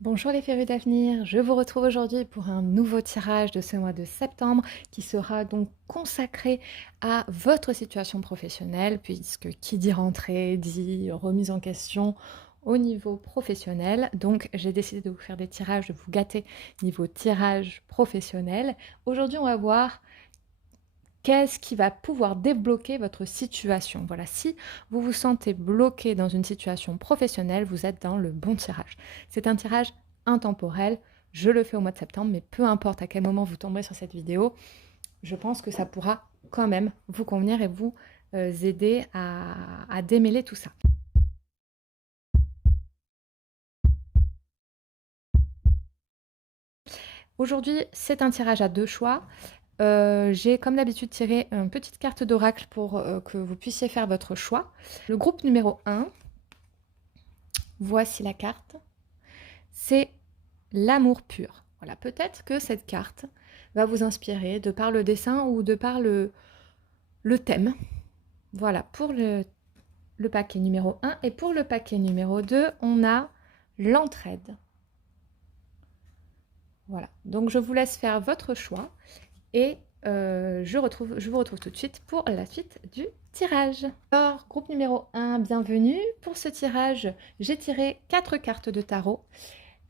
Bonjour les férus d'avenir, je vous retrouve aujourd'hui pour un nouveau tirage de ce mois de septembre qui sera donc consacré à votre situation professionnelle puisque qui dit rentrée dit remise en question au niveau professionnel. Donc j'ai décidé de vous faire des tirages, de vous gâter niveau tirage professionnel. Aujourd'hui on va voir qu'est-ce qui va pouvoir débloquer votre situation. Voilà, si vous vous sentez bloqué dans une situation professionnelle, vous êtes dans le bon tirage. C'est un tirage intemporel, je le fais au mois de septembre, mais peu importe à quel moment vous tomberez sur cette vidéo, je pense que ça pourra quand même vous convenir et vous aider à démêler tout ça. Aujourd'hui, c'est un tirage à deux choix. J'ai comme d'habitude tiré une petite carte d'oracle pour que vous puissiez faire votre choix. Le groupe numéro 1, voici la carte, c'est l'amour pur. Voilà, peut-être que cette carte va vous inspirer de par le dessin ou de par le thème. Voilà, pour le paquet numéro 1. Et pour le paquet numéro 2, on a l'entraide. Voilà, donc je vous laisse faire votre choix et je vous retrouve tout de suite pour la suite du tirage. Alors, groupe numéro 1, bienvenue. Pour ce tirage, j'ai tiré 4 cartes de tarot.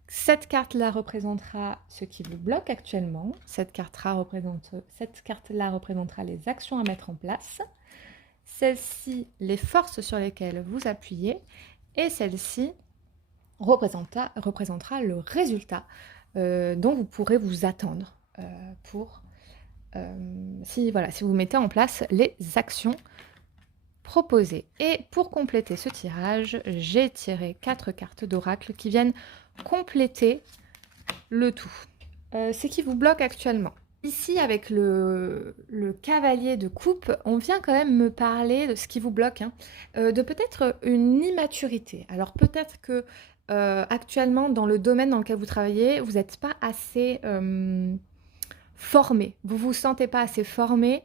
Cette carte-là représentera ce qui vous bloque actuellement. Cette carte-là représentera les actions à mettre en place. Celle-ci, les forces sur lesquelles vous appuyez. Et celle-ci représentera le résultat dont vous pourrez vous attendre si vous mettez en place les actions proposées. Et pour compléter ce tirage, j'ai tiré 4 cartes d'oracle qui viennent compléter le tout. C'est qui vous bloque actuellement. Ici, avec le cavalier de coupe, on vient quand même me parler de ce qui vous bloque, hein, de peut-être une immaturité. Alors peut-être que actuellement, dans le domaine dans lequel vous travaillez, vous n'êtes pas assez formé. Vous ne vous sentez pas assez formé.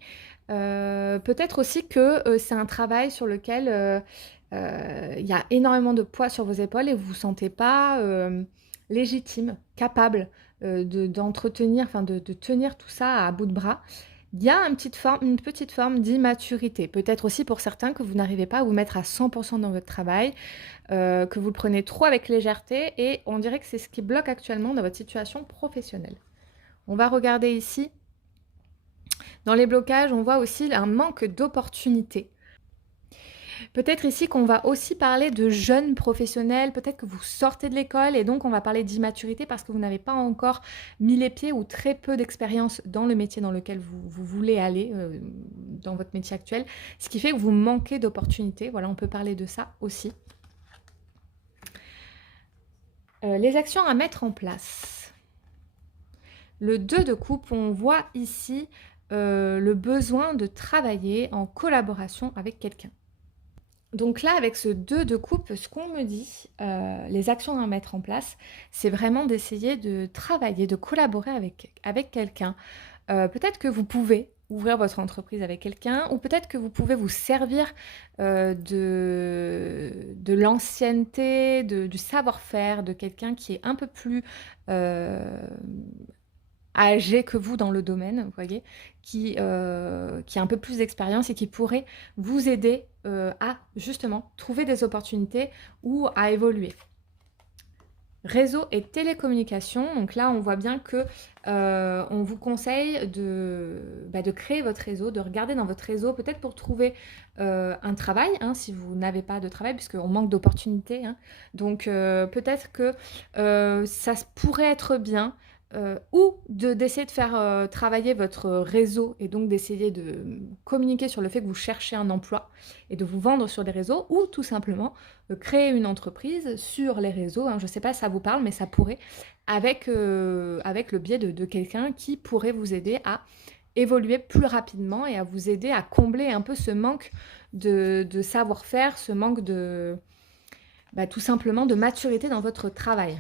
Peut-être aussi que c'est un travail sur lequel il y a énormément de poids sur vos épaules et vous ne vous sentez pas légitime, capable d'entretenir, de tenir tout ça à bout de bras. Il y a une petite forme d'immaturité. Peut-être aussi pour certains que vous n'arrivez pas à vous mettre à 100% dans votre travail, que vous le prenez trop avec légèreté et on dirait que c'est ce qui bloque actuellement dans votre situation professionnelle. On va regarder ici. Dans les blocages, on voit aussi un manque d'opportunités. Peut-être ici qu'on va aussi parler de jeunes professionnels, peut-être que vous sortez de l'école et donc on va parler d'immaturité parce que vous n'avez pas encore mis les pieds ou très peu d'expérience dans le métier dans lequel vous voulez aller, dans votre métier actuel, ce qui fait que vous manquez d'opportunités. Voilà, on peut parler de ça aussi. Les actions à mettre en place. Le 2 de coupe, on voit ici le besoin de travailler en collaboration avec quelqu'un. Donc là, avec ce 2 de coupe, ce qu'on me dit, les actions à mettre en place, c'est vraiment d'essayer de travailler, de collaborer avec quelqu'un. Peut-être que vous pouvez ouvrir votre entreprise avec quelqu'un ou peut-être que vous pouvez vous servir de l'ancienneté, du savoir-faire de quelqu'un qui est un peu plus âgé que vous dans le domaine, vous voyez, qui a un peu plus d'expérience et qui pourrait vous aider à justement trouver des opportunités ou à évoluer. Réseau et télécommunications, donc là on voit bien que on vous conseille de créer votre réseau, de regarder dans votre réseau, peut-être pour trouver un travail, hein, si vous n'avez pas de travail, puisqu'on manque d'opportunités. Hein. Donc peut-être que ça pourrait être bien ou d'essayer de faire travailler votre réseau et donc d'essayer de communiquer sur le fait que vous cherchez un emploi et de vous vendre sur des réseaux ou tout simplement créer une entreprise sur les réseaux. Hein, je ne sais pas si ça vous parle, mais ça pourrait, avec le biais de quelqu'un qui pourrait vous aider à évoluer plus rapidement et à vous aider à combler un peu ce manque de savoir-faire, ce manque tout simplement de maturité dans votre travail.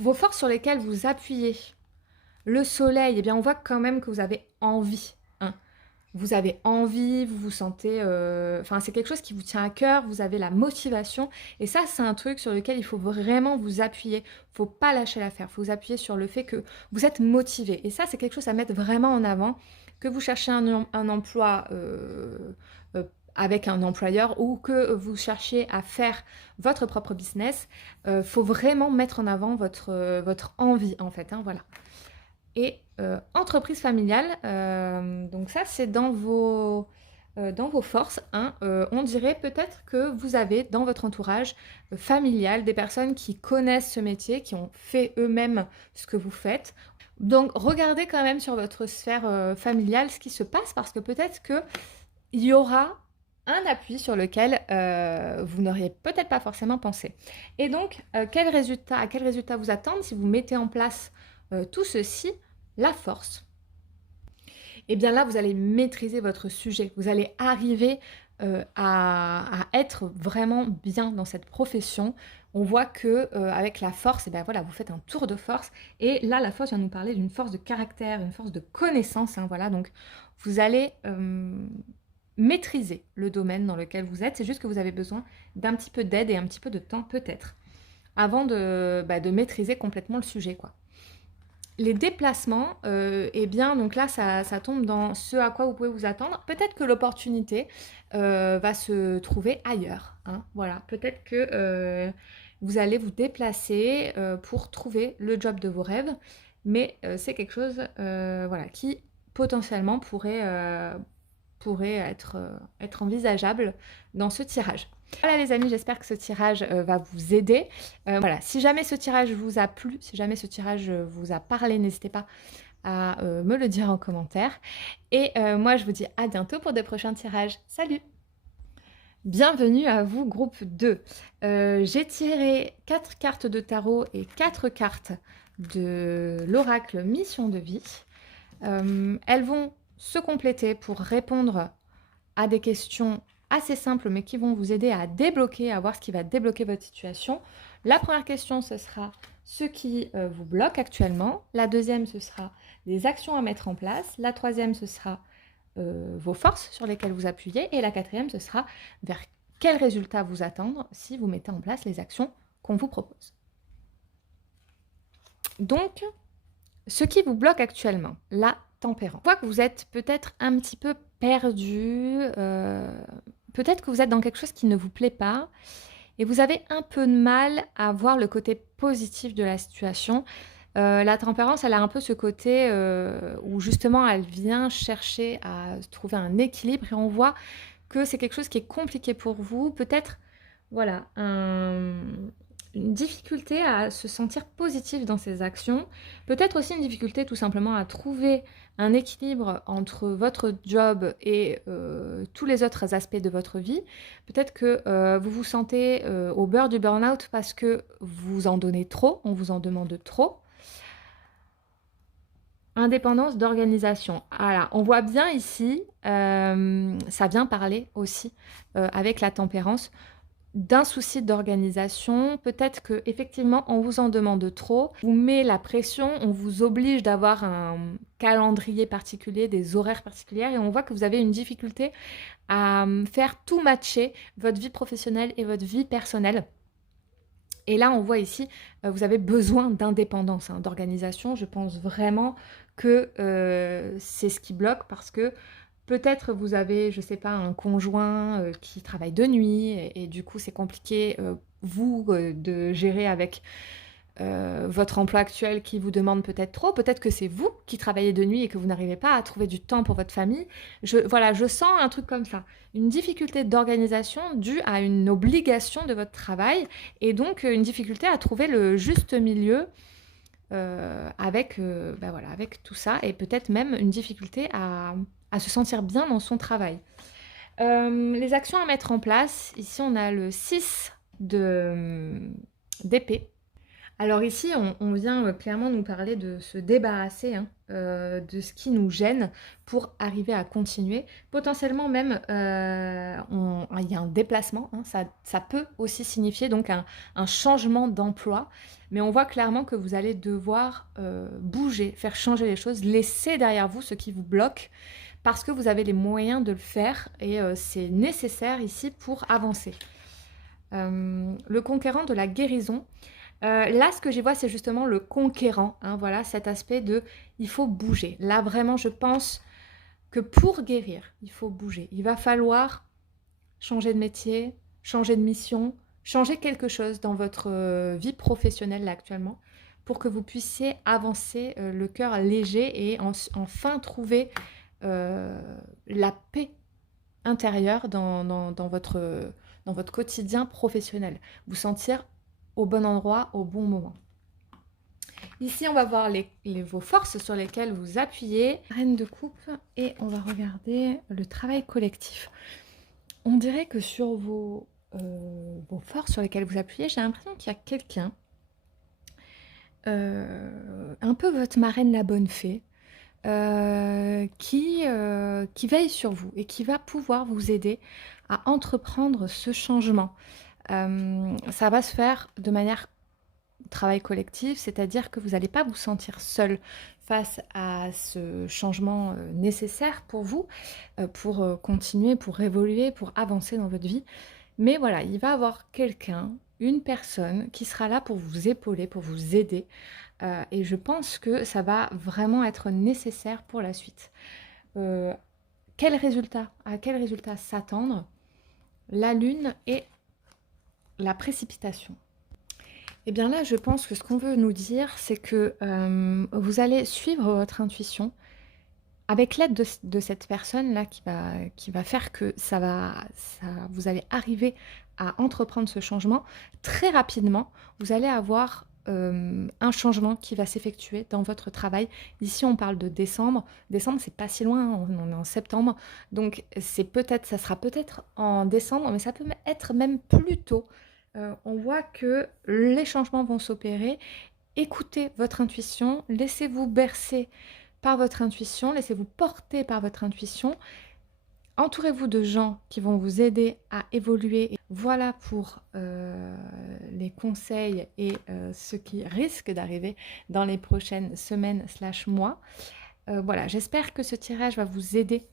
Vos forces sur lesquelles vous appuyez, le soleil, eh bien on voit quand même que vous avez envie. Hein. vous avez envie, vous vous sentez... Enfin, c'est quelque chose qui vous tient à cœur, vous avez la motivation. Et ça, c'est un truc sur lequel il faut vraiment vous appuyer. Il ne faut pas lâcher l'affaire. Il faut vous appuyer sur le fait que vous êtes motivé. Et ça, c'est quelque chose à mettre vraiment en avant. Que vous cherchez un emploi avec un employeur ou que vous cherchiez à faire votre propre business, faut vraiment mettre en avant votre envie, en fait. Hein, voilà. Et entreprise familiale, donc ça c'est dans vos forces. Hein, on dirait peut-être que vous avez dans votre entourage familial des personnes qui connaissent ce métier, qui ont fait eux-mêmes ce que vous faites. Donc regardez quand même sur votre sphère familiale ce qui se passe parce que peut-être qu'il y aura un appui sur lequel vous n'auriez peut-être pas forcément pensé. Et donc, à quel résultat vous attendre si vous mettez en place tout ceci? La force. Et bien là, vous allez maîtriser votre sujet. Vous allez arriver à être vraiment bien dans cette profession. On voit que avec la force, et ben voilà, vous faites un tour de force. Et là, la force vient nous parler d'une force de caractère, une force de connaissance. Hein, voilà, donc vous allez maîtriser le domaine dans lequel vous êtes. C'est juste que vous avez besoin d'un petit peu d'aide et un petit peu de temps peut-être avant de maîtriser complètement le sujet, quoi. Les déplacements, eh bien, donc là, ça tombe dans ce à quoi vous pouvez vous attendre. Peut-être que l'opportunité va se trouver ailleurs. Hein, voilà, peut-être que vous allez vous déplacer pour trouver le job de vos rêves, mais c'est quelque chose voilà, qui potentiellement pourrait être envisageable dans ce tirage. Voilà les amis, j'espère que ce tirage va vous aider. Voilà, si jamais ce tirage vous a plu, si jamais ce tirage vous a parlé, n'hésitez pas à me le dire en commentaire. Et moi, je vous dis à bientôt pour de prochains tirages. Salut! Bienvenue à vous, groupe 2. J'ai tiré 4 cartes de tarot et 4 cartes de l'oracle Mission de vie. Elles vont se compléter pour répondre à des questions assez simples mais qui vont vous aider à débloquer, à voir ce qui va débloquer votre situation. La première question, ce sera ce qui vous bloque actuellement. La deuxième, ce sera les actions à mettre en place. La troisième, ce sera vos forces sur lesquelles vous appuyez. Et la quatrième, ce sera vers quel résultat vous attendre si vous mettez en place les actions qu'on vous propose. Donc, ce qui vous bloque actuellement, la tempérance. Je vois que vous êtes peut-être un petit peu perdu, peut-être que vous êtes dans quelque chose qui ne vous plaît pas et vous avez un peu de mal à voir le côté positif de la situation. La tempérance, elle a un peu ce côté où justement elle vient chercher à trouver un équilibre et on voit que c'est quelque chose qui est compliqué pour vous. Peut-être, voilà, une difficulté à se sentir positif dans ses actions. Peut-être aussi une difficulté tout simplement à trouver un équilibre entre votre job et tous les autres aspects de votre vie. Peut-être que vous vous sentez au bord du burn-out parce que vous en donnez trop, on vous en demande trop. Indépendance d'organisation. Voilà, on voit bien ici, ça vient parler aussi avec la tempérance d'un souci d'organisation. Peut-être que effectivement on vous en demande trop, vous met la pression, on vous oblige d'avoir un calendrier particulier, des horaires particuliers et on voit que vous avez une difficulté à faire tout matcher, votre vie professionnelle et votre vie personnelle. Et là, on voit ici, vous avez besoin d'indépendance, hein, d'organisation. Je pense vraiment que c'est ce qui bloque parce que peut-être vous avez, je ne sais pas, un conjoint qui travaille de nuit et du coup, c'est compliqué, de gérer avec votre emploi actuel qui vous demande peut-être trop. Peut-être que c'est vous qui travaillez de nuit et que vous n'arrivez pas à trouver du temps pour votre famille. Voilà, je sens un truc comme ça. Une difficulté d'organisation due à une obligation de votre travail et donc une difficulté à trouver le juste milieu avec tout ça et peut-être même une difficulté à se sentir bien dans son travail. Les actions à mettre en place, ici on a le 6 d'épée. Alors ici, on vient clairement nous parler de se débarrasser de ce qui nous gêne pour arriver à continuer. Potentiellement même, il y a un déplacement, hein, ça peut aussi signifier donc un changement d'emploi. Mais on voit clairement que vous allez devoir bouger, faire changer les choses, laisser derrière vous ce qui vous bloque parce que vous avez les moyens de le faire et c'est nécessaire ici pour avancer. Le conquérant de la guérison. Là, ce que j'y vois, c'est justement le conquérant, hein, voilà, cet aspect de il faut bouger. Là, vraiment, je pense que pour guérir, il faut bouger. Il va falloir changer de métier, changer de mission, changer quelque chose dans votre vie professionnelle là, actuellement pour que vous puissiez avancer le cœur léger et enfin trouver la paix intérieure dans votre quotidien professionnel. Vous sentir au bon endroit, au bon moment. Ici, on va voir vos forces sur lesquelles vous appuyez. Reine de coupe et on va regarder le travail collectif. On dirait que sur vos forces sur lesquelles vous appuyez, j'ai l'impression qu'il y a quelqu'un, un peu votre marraine la bonne fée, qui veille sur vous et qui va pouvoir vous aider à entreprendre ce changement. Ça va se faire de manière travail collectif, c'est-à-dire que vous n'allez pas vous sentir seul face à ce changement nécessaire pour vous, pour continuer, pour évoluer, pour avancer dans votre vie. Mais voilà, il va y avoir quelqu'un, une personne qui sera là pour vous épauler, pour vous aider. Et je pense que ça va vraiment être nécessaire pour la suite. À quel résultat s'attendre? La lune et la précipitation. Et bien là, je pense que ce qu'on veut nous dire, c'est que vous allez suivre votre intuition avec l'aide de cette personne-là qui va faire que vous allez arriver à entreprendre ce changement. Très rapidement, vous allez avoir un changement qui va s'effectuer dans votre travail. Ici, on parle de décembre. Décembre, c'est pas si loin, on est en septembre. Donc, ça sera peut-être en décembre, mais ça peut être même plus tôt. On voit que les changements vont s'opérer. Écoutez votre intuition, laissez-vous bercer par votre intuition, laissez-vous porter par votre intuition. Entourez-vous de gens qui vont vous aider à évoluer. Voilà pour les conseils et ce qui risque d'arriver dans les prochaines semaines/mois. Voilà, j'espère que ce tirage va vous aider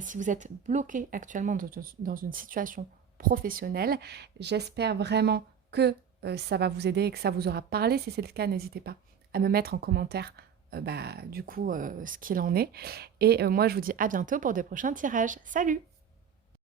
si vous êtes bloqué actuellement dans une situation professionnelle. J'espère vraiment que ça va vous aider et que ça vous aura parlé. Si c'est le cas, n'hésitez pas à me mettre en commentaire ce qu'il en est. Et moi, je vous dis à bientôt pour de prochains tirages. Salut!